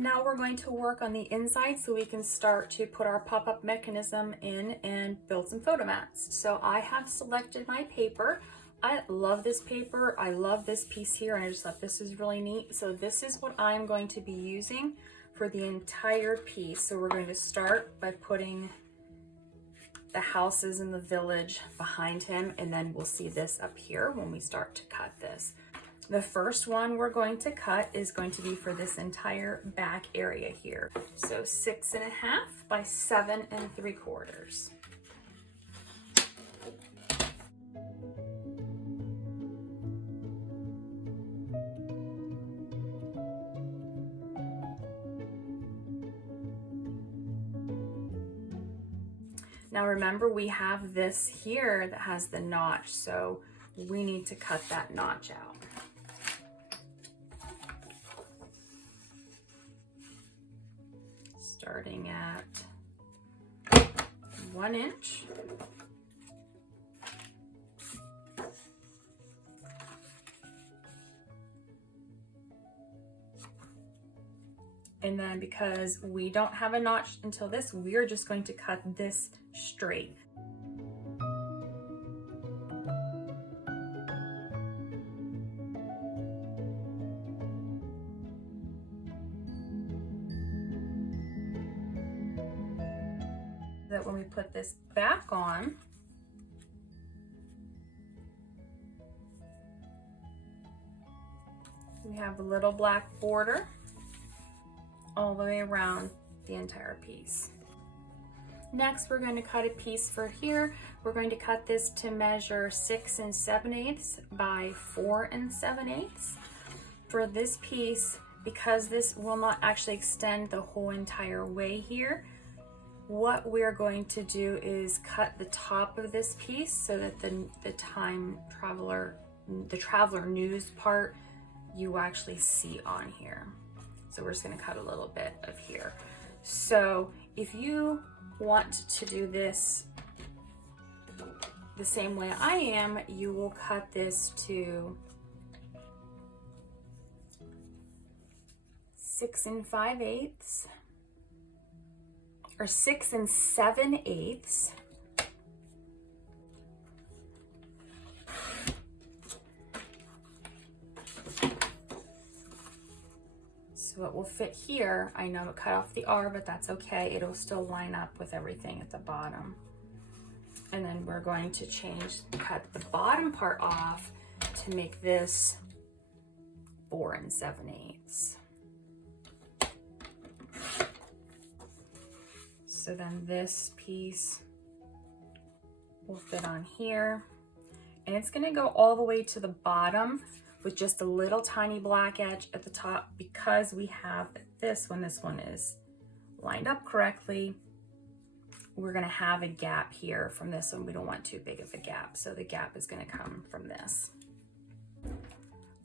Now we're going to work on the inside so we can start to put our pop-up mechanism in and build some photo mats. So I have selected my paper. I love this paper. I love this piece here, and I just thought this is really neat. So this is what I'm going to be using for the entire piece. So we're going to start by putting the houses in the village behind him, and then we'll see this up here when we start to cut this. The first one we're going to cut is going to be for this entire back area here. So 6.5 by 7 3/4. Now remember, we have this here that has the notch, so we need to cut that notch out. Starting at 1 inch. And then because we don't have a notch until this, we're just going to cut this straight. That when we put this back on, we have a little black border all the way around the entire piece. Next, we're going to cut a piece for here. We're going to cut this to measure 6 7/8 by 4 7/8. For this piece, because this will not actually extend the whole entire way here, what we're going to do is cut the top of this piece so that the traveler news part you actually see on here. So we're just going to cut a little bit of here. So if you want to do this the same way I am, you will cut this to 6 5/8 or 6 7/8. So it will fit here. I know it cut off the R, but that's okay. It'll still line up with everything at the bottom. And then we're going to cut the bottom part off to make this 4 7/8. So then this piece will fit on here, and it's going to go all the way to the bottom with just a little tiny black edge at the top, because we have this, when this one is lined up correctly, we're going to have a gap here from this one. We don't want too big of a gap, so the gap is going to come from this.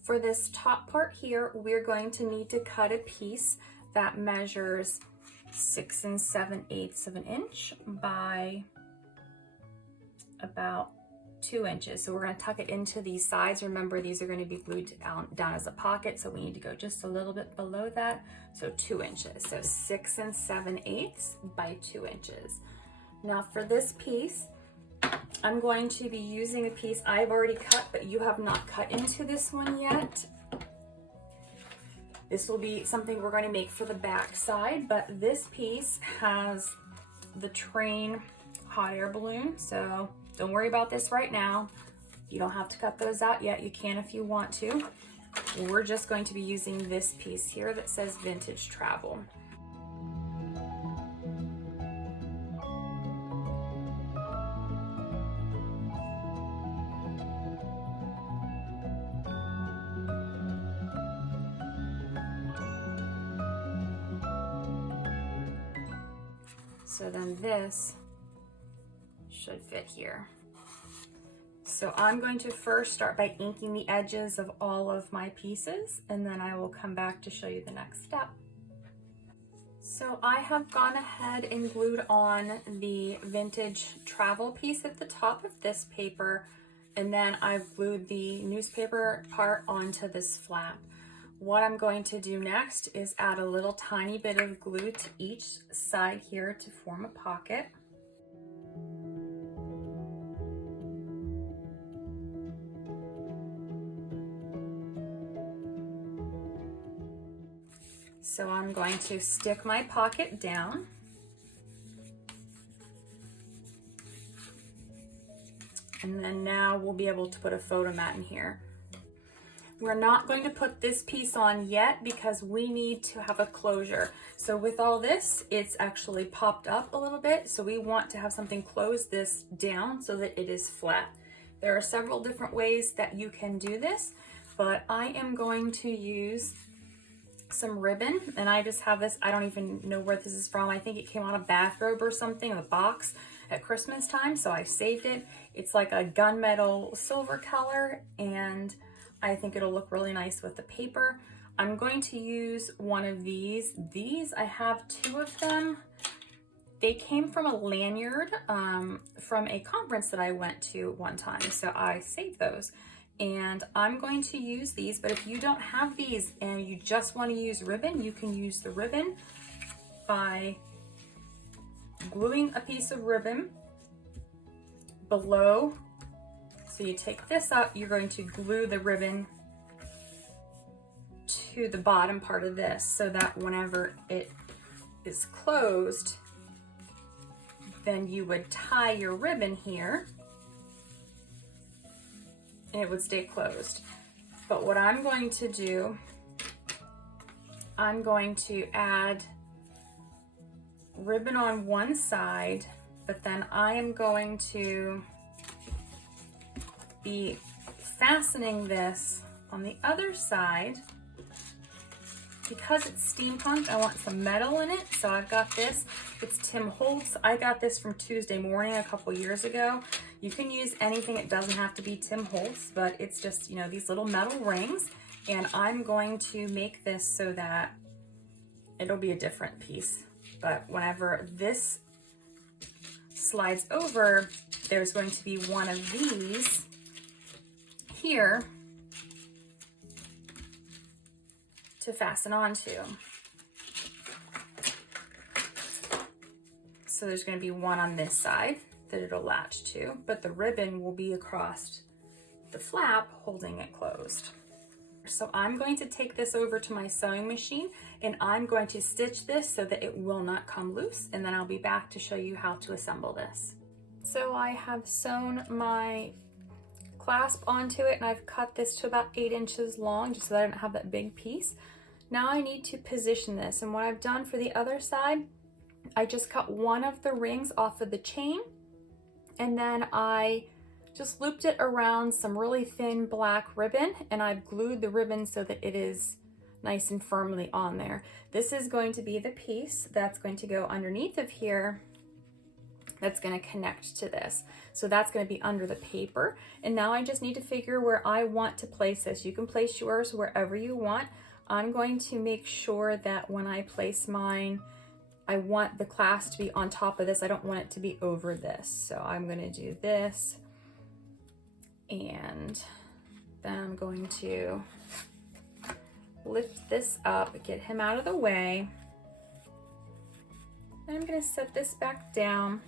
For this top part here, we're going to need to cut a piece that measures 6 7/8 of an inch by about 2 inches. So we're going to tuck it into these sides. Remember, these are going to be glued down as a pocket, so we need to go just a little bit below that. So 2 inches. So 6 7/8 by 2 inches. Now for this piece, I'm going to be using a piece I've already cut, but you have not cut into this one yet. This will be something we're going to make for the back side, but this piece has the train hot air balloon, so don't worry about this right now. You don't have to cut those out yet. You can if you want to. We're just going to be using this piece here that says Vintage Travel. So then this should fit here. So I'm going to first start by inking the edges of all of my pieces, and then I will come back to show you the next step. So I have gone ahead and glued on the Vintage Travel piece at the top of this paper, and then I've glued the newspaper part onto this flap. What I'm going to do next is add a little tiny bit of glue to each side here to form a pocket. So I'm going to stick my pocket down. And then now we'll be able to put a photo mat in here. We're not going to put this piece on yet because we need to have a closure. So with all this, it's actually popped up a little bit. So we want to have something close this down so that it is flat. There are several different ways that you can do this, but I am going to use some ribbon, and I just have this, I don't even know where this is from. I think it came on a bathrobe or something in a box at Christmas time, so I saved it. It's like a gunmetal silver color, and I think it'll look really nice with the paper. I'm going to use one of these. I have 2 of them. They came from a lanyard from a conference that I went to one time, so I saved those. And I'm going to use these, but if you don't have these and you just want to use ribbon, you can use the ribbon by gluing a piece of ribbon below. So you take this up, you're going to glue the ribbon to the bottom part of this so that whenever it is closed, then you would tie your ribbon here and it would stay closed. But what I'm going to do, I'm going to add ribbon on one side, but then I am going to be fastening this on the other side. Because it's steampunk, I want some metal in it, so I've got this. It's Tim Holtz. I got this from Tuesday Morning a couple years ago. You can use anything, it doesn't have to be Tim Holtz, but it's just, you know, these little metal rings, and I'm going to make this so that it'll be a different piece. But whenever this slides over, there's going to be one of these here to fasten onto. So there's going to be one on this side that it'll latch to, but the ribbon will be across the flap holding it closed. So I'm going to take this over to my sewing machine and I'm going to stitch this so that it will not come loose, and then I'll be back to show you how to assemble this. So I have sewn my clasp onto it and I've cut this to about 8 inches long just so that I don't have that big piece. Now I need to position this, and what I've done for the other side, I just cut one of the rings off of the chain and then I just looped it around some really thin black ribbon, and I've glued the ribbon so that it is nice and firmly on there. This is going to be the piece that's going to go underneath of here that's going to connect to this. So that's going to be under the paper. And now I just need to figure where I want to place this. You can place yours wherever you want. I'm going to make sure that when I place mine, I want the clasp to be on top of this. I don't want it to be over this. So I'm going to do this. And then I'm going to lift this up, get him out of the way. And I'm going to set this back down.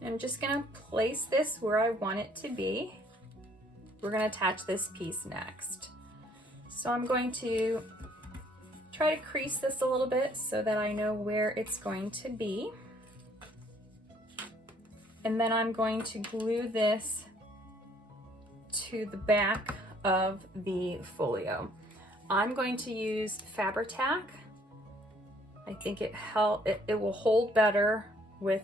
And I'm just going to place this where I want it to be. We're going to attach this piece next. So I'm going to try to crease this a little bit so that I know where it's going to be. And then I'm going to glue this to the back of the folio. I'm going to use Fabri-Tac. I think it will hold better with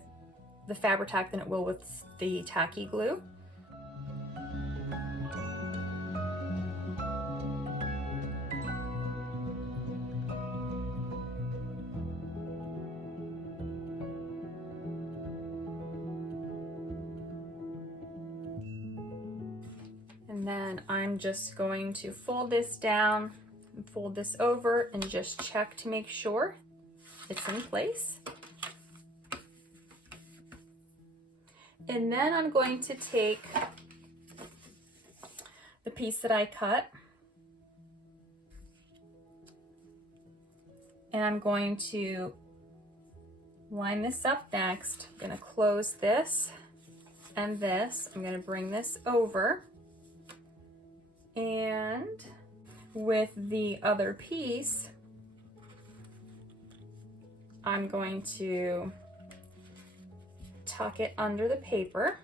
the Fabri-Tac than it will with the tacky glue. And then I'm just going to fold this down and fold this over and just check to make sure it's in place. And then I'm going to take piece that I cut. And I'm going to line this up next. I'm going to close this and this. I'm going to bring this over. And with the other piece, I'm going to tuck it under the paper.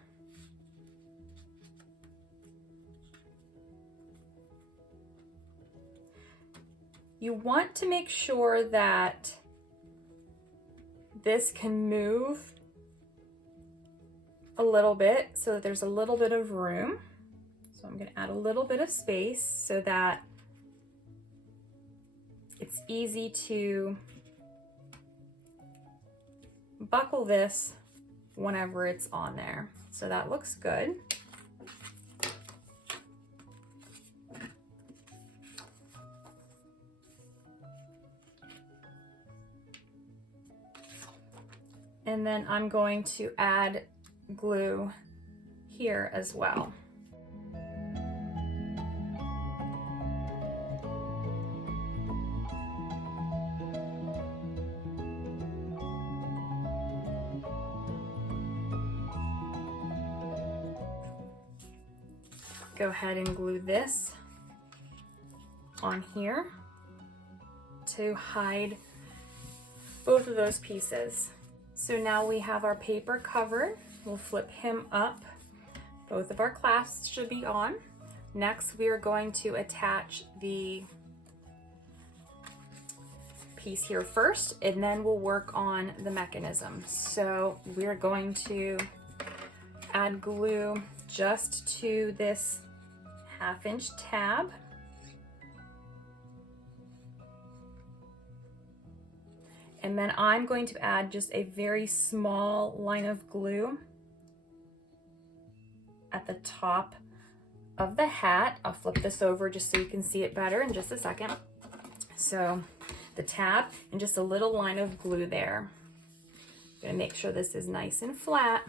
You want to make sure that this can move a little bit so that there's a little bit of room. So I'm going to add a little bit of space so that it's easy to buckle this whenever it's on there. So that looks good. And then I'm going to add glue here as well. Go ahead and glue this on here to hide both of those pieces. So now we have our paper covered. We'll flip him up. Both of our clasps should be on. Next, we are going to attach the piece here first, and then we'll work on the mechanism. So we're going to add glue just to this 1/2 inch tab. And then I'm going to add just a very small line of glue at the top of the hat. I'll flip this over just so you can see it better in just a second. So the tab and just a little line of glue there. I'm gonna make sure this is nice and flat.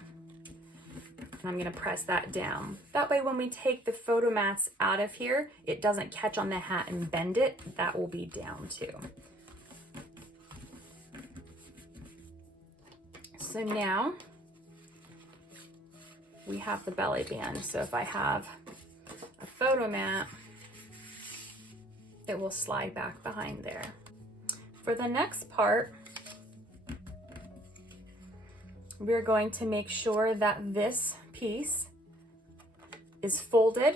And I'm gonna press that down. That way when we take the photo mats out of here, it doesn't catch on the hat and bend it. That will be down too. So now we have the belly band. So if I have a photo mat, it will slide back behind there. For the next part, we're going to make sure that this piece is folded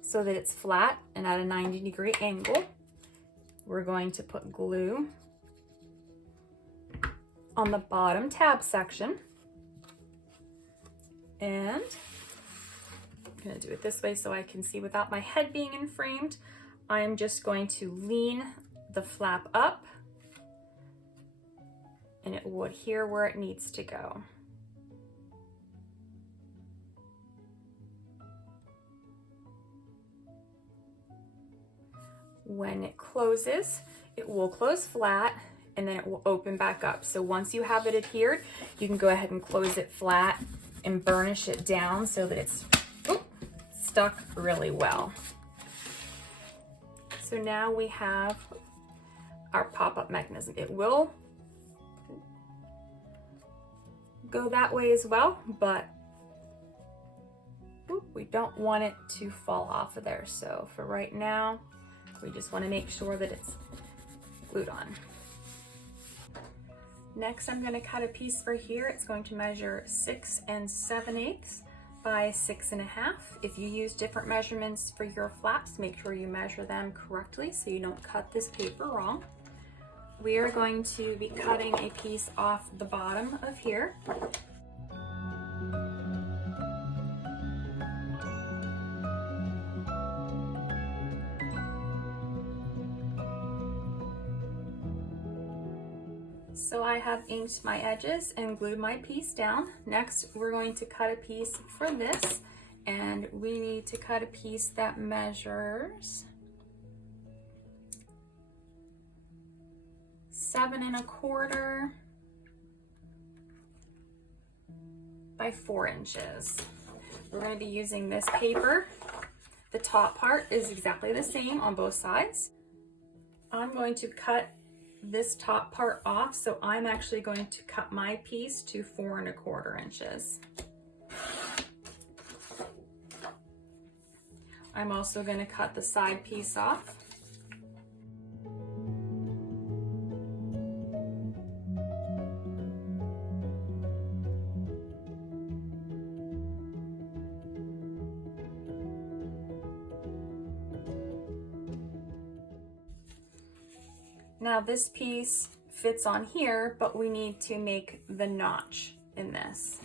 so that it's flat and at a 90-degree angle. We're going to put glue on the bottom tab section, and I'm going to do it this way so I can see without my head being inframed. I'm just going to lean the flap up and it will adhere where it needs to go. When it closes, it will close flat and then it will open back up. So once you have it adhered, you can go ahead and close it flat and burnish it down so that it's stuck really well. So now we have our pop-up mechanism. It will go that way as well, but we don't want it to fall off of there. So for right now, we just want to make sure that it's glued on. Next, I'm going to cut a piece for here. It's going to measure 6 7/8 by 6 1/2. If you use different measurements for your flaps, make sure you measure them correctly so you don't cut this paper wrong. We are going to be cutting a piece off the bottom of here. So I have inked my edges and glued my piece down. Next, we're going to cut a piece for this, and we need to cut a piece that measures 7 1/4 by 4 inches. We're going to be using this paper The top part is exactly the same on both sides. I'm going to cut this top part off, so I'm actually going to cut my piece to 4 1/4 inches. I'm also going to cut the side piece off. Now this piece fits on here, but we need to make the notch in this.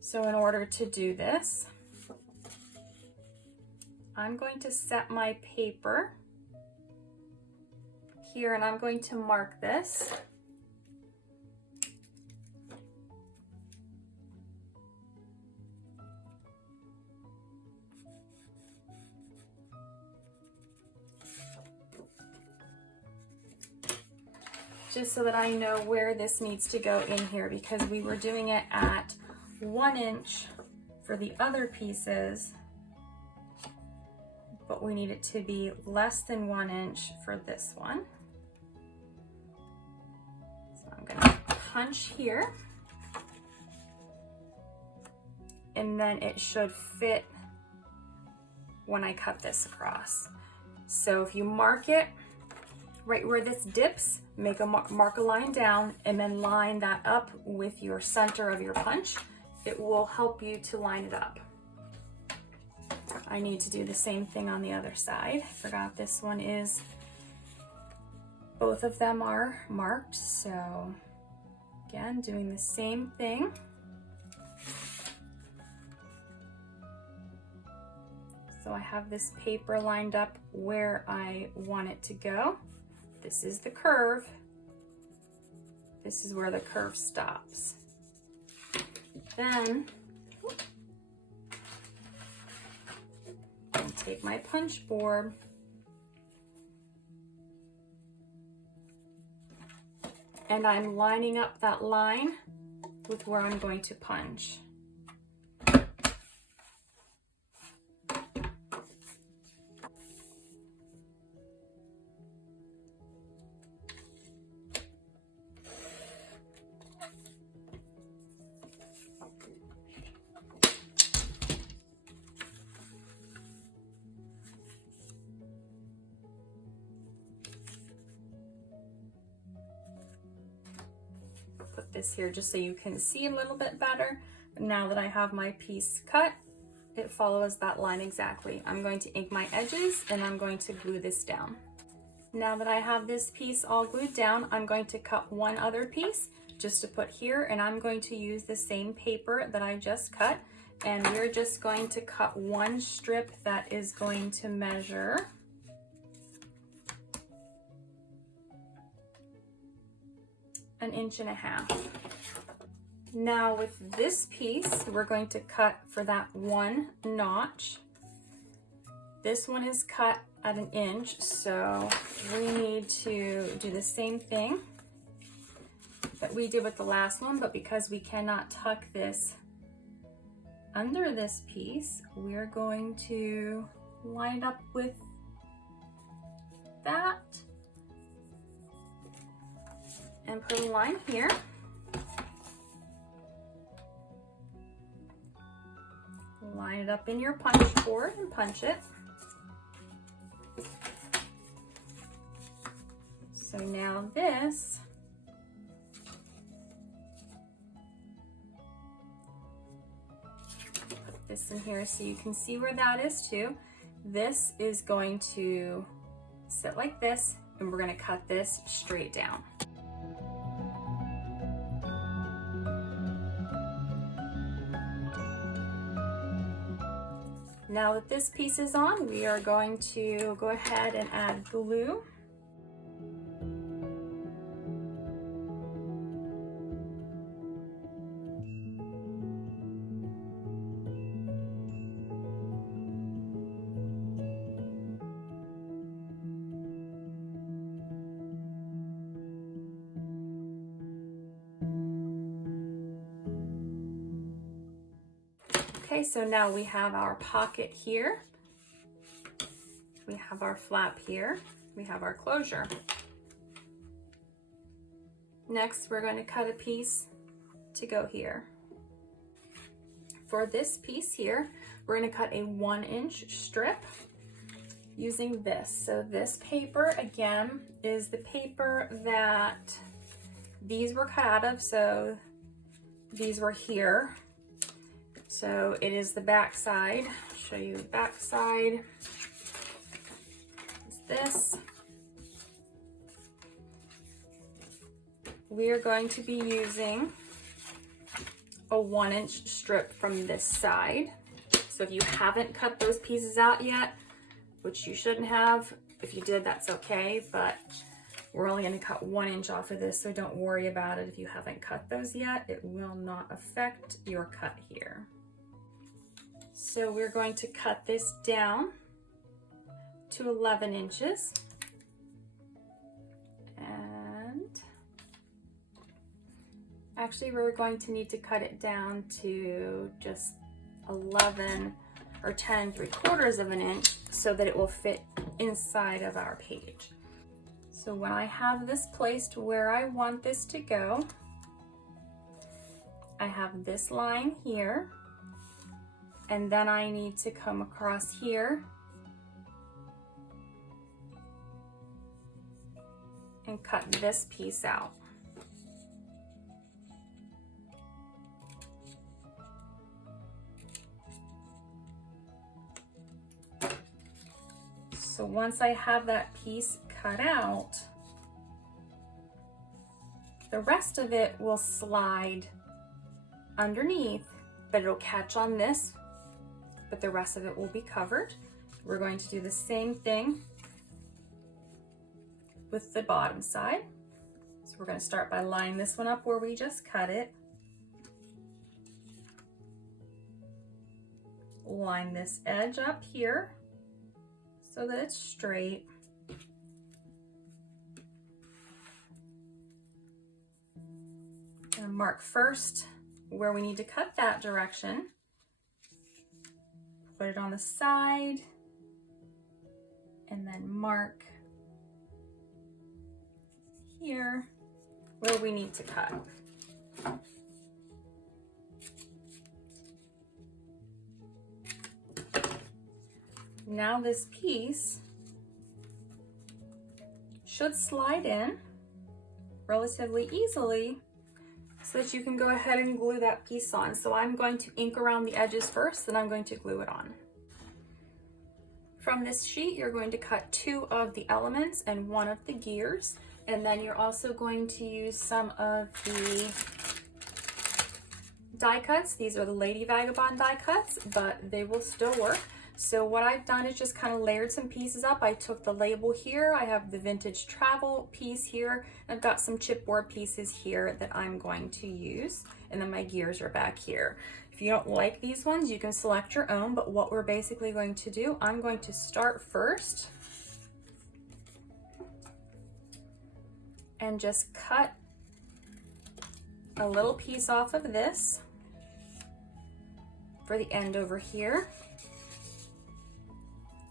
So in order to do this, I'm going to set my paper here and I'm going to mark this. Just so that I know where this needs to go in here, because we were doing it at 1 inch for the other pieces, but we need it to be less than 1 inch for this one. So I'm gonna punch here, and then it should fit when I cut this across. So if you mark it right where this dips, make a mark a line down and then line that up with your center of your punch. It will help you to line it up. I need to do the same thing on the other side. I forgot this one is, both of them are marked. So again, doing the same thing. So I have this paper lined up where I want it to go. This is the curve. This is where the curve stops. Then I take my punch board and I'm lining up that line with where I'm going to punch. Put this here just so you can see a little bit better. Now that I have my piece cut, it follows that line exactly. I'm going to ink my edges and I'm going to glue this down. Now that I have this piece all glued down, I'm going to cut one other piece just to put here, and I'm going to use the same paper that I just cut, and we're just going to cut one strip that is going to measure 1.5 inches. Now with this piece, we're going to cut for that one notch. This one is cut at 1 inch, so we need to do the same thing that we did with the last one, but because we cannot tuck this under this piece, we're going to line it up with that and put a line here. Line it up in your punch board and punch it. So now this put this in here so you can see where that is too. This is going to sit like this, and we're going to cut this straight down. Now that this piece is on, we are going to go ahead and add glue. Okay, so now we have our pocket here. We have our flap here. We have our closure. Next, we're going to cut a piece to go here. For this piece here, we're going to cut a 1-inch strip using this. So this paper, again, is the paper that these were cut out of. So these were here. So it is the back side. I'll show you the back side. Is this. We are going to be using a 1-inch strip from this side. So if you haven't cut those pieces out yet, which you shouldn't have, if you did, that's okay, but we're only going to cut 1 inch off of this, so don't worry about it if you haven't cut those yet. It will not affect your cut here. So we're going to cut this down to 11 inches. And actually, we're going to need to cut it down to just 11 or 10 3/4 of an inch so that it will fit inside of our page. So when I have this placed where I want this to go, I have this line here, and then I need to come across here and cut this piece out. So once I have that piece cut out, the rest of it will slide underneath, but it'll catch on this, but the rest of it will be covered. We're going to do the same thing with the bottom side. So we're going to start by lining this one up where we just cut it. Line this edge up here so that it's straight. And mark first where we need to cut that direction. Put it on the side and then mark here where we need to cut. Now this piece should slide in relatively easily so that you can go ahead and glue that piece on. So I'm going to ink around the edges first, then I'm going to glue it on. From this sheet, you're going to cut 2 of the elements and 1 of the gears, and then you're also going to use some of the die cuts. These are the Lady Vagabond die cuts, but they will still work. So what I've done is just kind of layered some pieces up. I took the label here, I have the vintage travel piece here, I've got some chipboard pieces here that I'm going to use, and then my gears are back here. If you don't like these ones, you can select your own, but what we're basically going to do, I'm going to start first and just cut a little piece off of this for the end over here.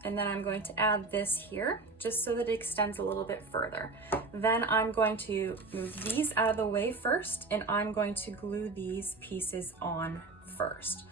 And then I'm going to add this here just so that it extends a little bit further. Then I'm going to move these out of the way first, and I'm going to glue these pieces on first.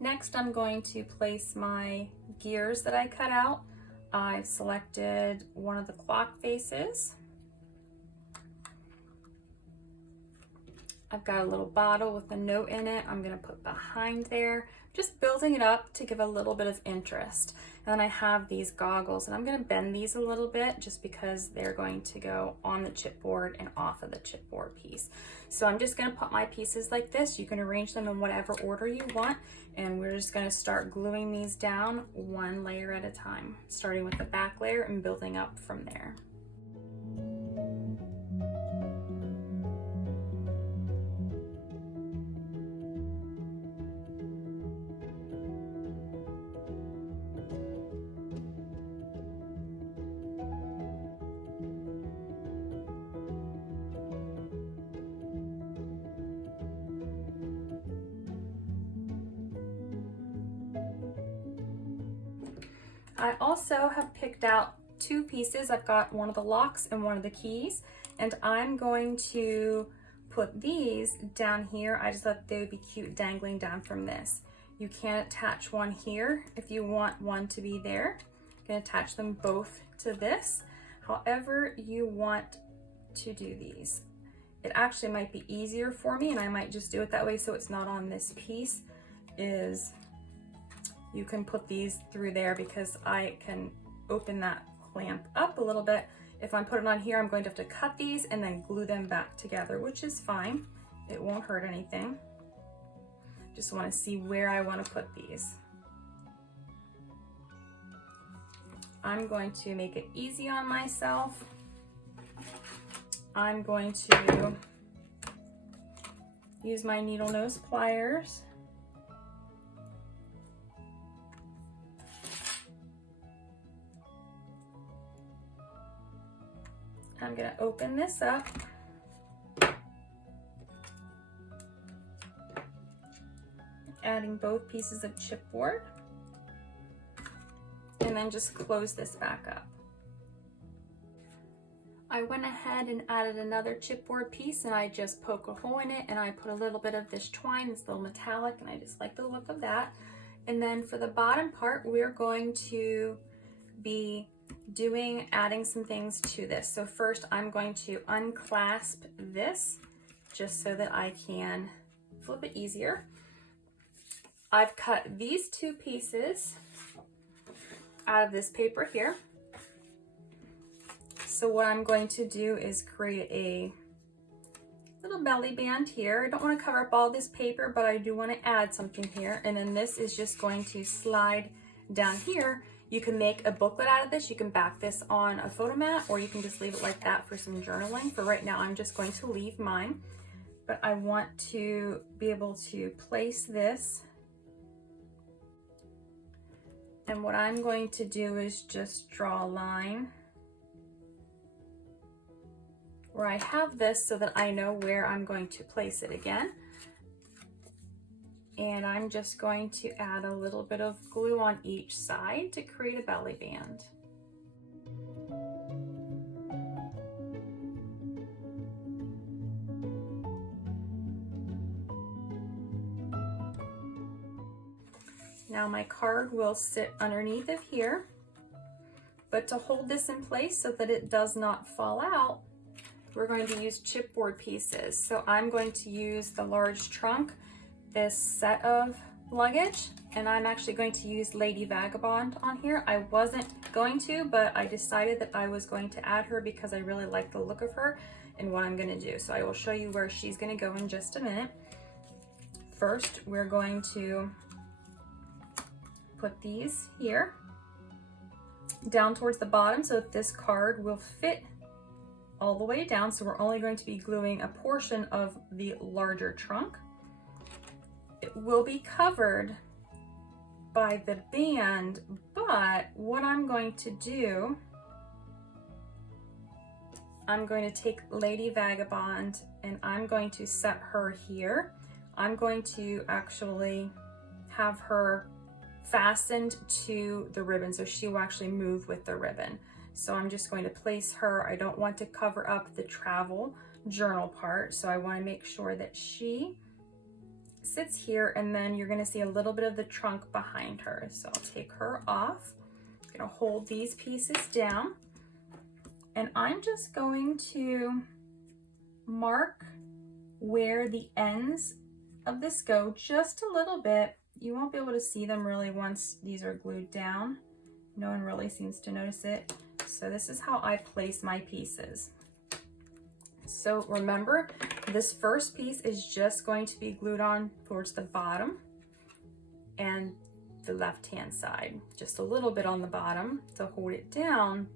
Next, I'm going to place my gears that I cut out. I've selected one of the clock faces. I've got a little bottle with a note in it I'm going to put behind there. I'm just building it up to give a little bit of interest. And then I have these goggles, and I'm going to bend these a little bit just because they're going to go on the chipboard and off of the chipboard piece. So I'm just going to put my pieces like this. You can arrange them in whatever order you want, and we're just going to start gluing these down one layer at a time, starting with the back layer and building up from there. I also have picked out two pieces. I've got one of the locks and one of the keys, and I'm going to put these down here. I just thought they would be cute dangling down from this. You can attach one here if you want one to be there. You can attach them both to this, however you want to do these. It actually might be easier for me, and I might just do it that way so it's not on this piece, is you can put these through there because I can open that clamp up a little bit. If I'm putting it on here, I'm going to have to cut these and then glue them back together, which is fine. It won't hurt anything. Just want to see where I want to put these. I'm going to make it easy on myself. I'm going to use my needle nose pliers. I'm going to open this up. Adding both pieces of chipboard. And then just close this back up. I went ahead and added another chipboard piece, and I just poke a hole in it, and I put a little bit of this twine, this little metallic, and I just like the look of that. And then for the bottom part, we're going to be adding some things to this. So first I'm going to unclasp this just so that I can flip it easier. I've cut these two pieces out of this paper here. So what I'm going to do is create a little belly band here. I don't want to cover up all this paper, but I do want to add something here. And then this is just going to slide down here. You can make a booklet out of this. You can back this on a photo mat, or you can just leave it like that for some journaling. For right now, I'm just going to leave mine, but I want to be able to place this. And what I'm going to do is just draw a line where I have this so that I know where I'm going to place it again. And I'm just going to add a little bit of glue on each side to create a belly band. Now my card will sit underneath of here, but to hold this in place so that it does not fall out, we're going to use chipboard pieces. So I'm going to use the large trunk, this set of luggage, and I'm actually going to use Lady Vagabond on here. I wasn't going to, but I decided that I was going to add her because I really like the look of her and what I'm going to do. So I will show you where she's going to go in just a minute. First, we're going to put these here down towards the bottom so that this card will fit all the way down. So we're only going to be gluing a portion of the larger trunk. It will be covered by the band, but what I'm going to do, I'm going to take Lady Vagabond and I'm going to set her here. I'm going to actually have her fastened to the ribbon, so she will actually move with the ribbon. So I'm just going to place her. I don't want to cover up the travel journal part, so I want to make sure that she sits here, and then you're going to see a little bit of the trunk behind her. So I'll take her off. I'm going to hold these pieces down, and I'm just going to mark where the ends of this go just a little bit, You won't be able to see them really once these are glued down. No one really seems to notice it. So this is how I place my pieces. So remember, this first piece is just going to be glued on towards the bottom and the left-hand side. Just a little bit on the bottom to hold it down,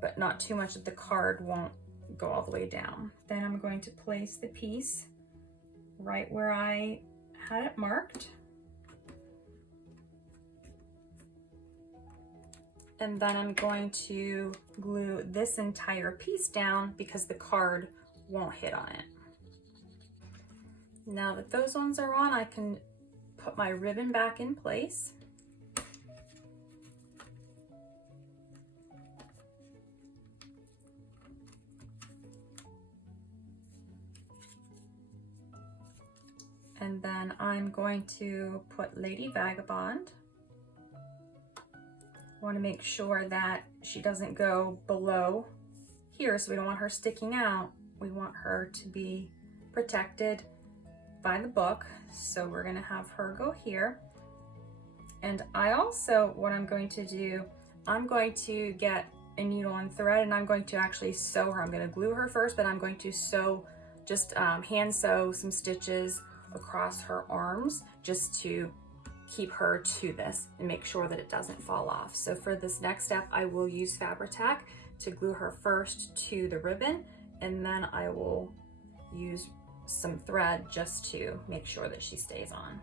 but not too much that the card won't go all the way down. Then I'm going to place the piece right where I had it marked. And then I'm going to glue this entire piece down because the card won't hit on it. Now that those ones are on, I can put my ribbon back in place. And then I'm going to put Lady Vagabond. I want to make sure that she doesn't go below here, so we don't want her sticking out. We want her to be protected by the book, so we're going to have her go here. And I also, what I'm going to do, I'm going to get a needle and thread, and I'm going to actually sew her. I'm going to glue her first, but I'm going to sew, just hand sew some stitches across her arms just to keep her to this and make sure that it doesn't fall off. So for this next step, I will use Fabri-Tac to glue her first to the ribbon, and then I will use some thread just to make sure that she stays on.